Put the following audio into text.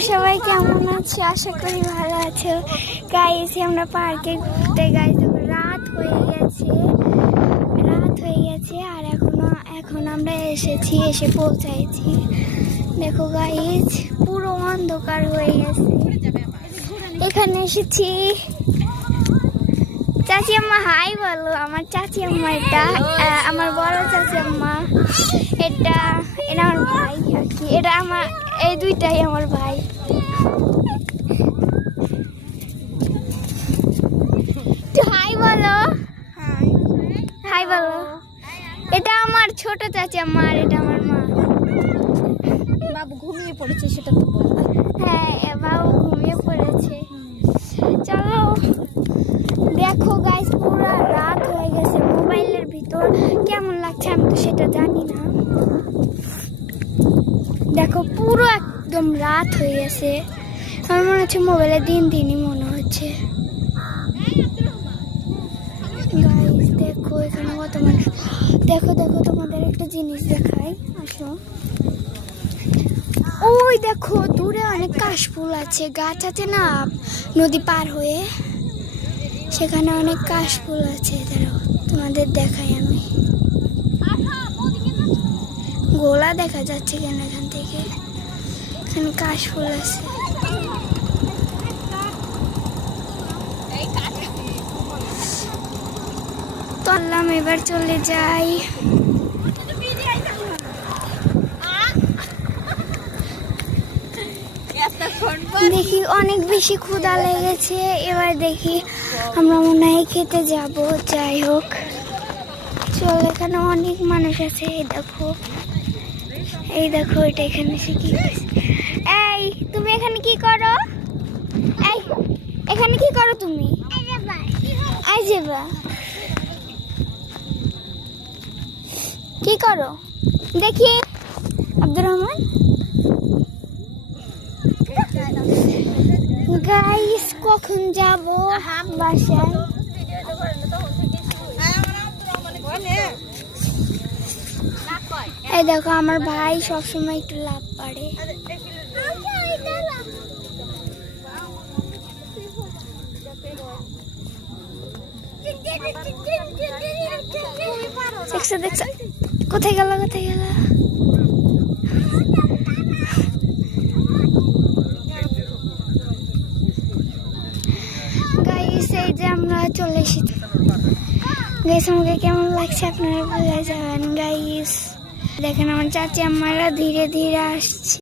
তোমরা সবাই কেমন আছো? আশা করি ভালো আছো। গাইস আমরা পার্কে ঘুরতে গাইস, রাত হয়ে গেছে আর এখন আমরা এসে পৌঁছাইছি। দেখো গাইস পুরো অন্ধকার হয়ে গেছে। এখানে এসেছি। চাচি আম্মা হাই বলো। আমার চাচি আম্মা, এটা আমার বড় চাচি আম্মা, এটা আমার ভাই আর কি। এটা আমার, এই দুইটাই আমার ভাই। হাই বলো, হাই বলো। এটা আমার ছোট চাচি আম্মা আর এটা আমার মা। বাবু ঘুমিয়ে পড়েছে, সেটা তো বল। হ্যাঁ বাবু ঘুমিয়ে পড়েছে। চলো দেখো গাইস, পুরো রাত হয়ে গেছে। মোবাইলের ভিতর কেমন লাগছে আমি তো সেটা জানি না। দেখো পুরো একদম রাত হয়ে গেছে। আমার মনে হচ্ছে মোবাইলে দিনই মনে হচ্ছে। গাইস দেখো এখানে কত মানুষ। দেখো তোমাদের একটা জিনিস দেখাই, আসো। ওই দেখো দূরে অনেক কাশফুল আছে, গাছ আছে না নদী পার হয়ে, সেখানে অনেক কাশফুল আছে। দাঁড়াও তোমাদের দেখাই আমি। গোলা দেখা যাচ্ছে কেন এখান থেকে? এখানে কাশফুল আছে। চললাম, এবার চলে যাই। দেখি অনেক বেশি ক্ষুধা লেগেছে, এবার দেখি আমরা মনে হয় খেতে যাব। যাই হোক চল, এখানে অনেক মানুষ আছে। এই দেখো এটা এখানে এসে কি হয়েছে। এই তুমি এখানে কি করো? এই এখানে কি করো তুমি? আই যাবা কি করো দেখি? আব্দুর রহমান। গাইস কখন যাব বাসায়? এই দেখো আমার ভাই সবসময় একটু লাভ পারে। দেখছো কোথায় গেল? গাইস এই যে আমরা চলে এসেছি। গাইস আমাকে কেমন লাগছে আপনারা বলে যাবেন। গাইস দেখেন আমার চাচি আম্মারা ধীরে ধীরে আসছে।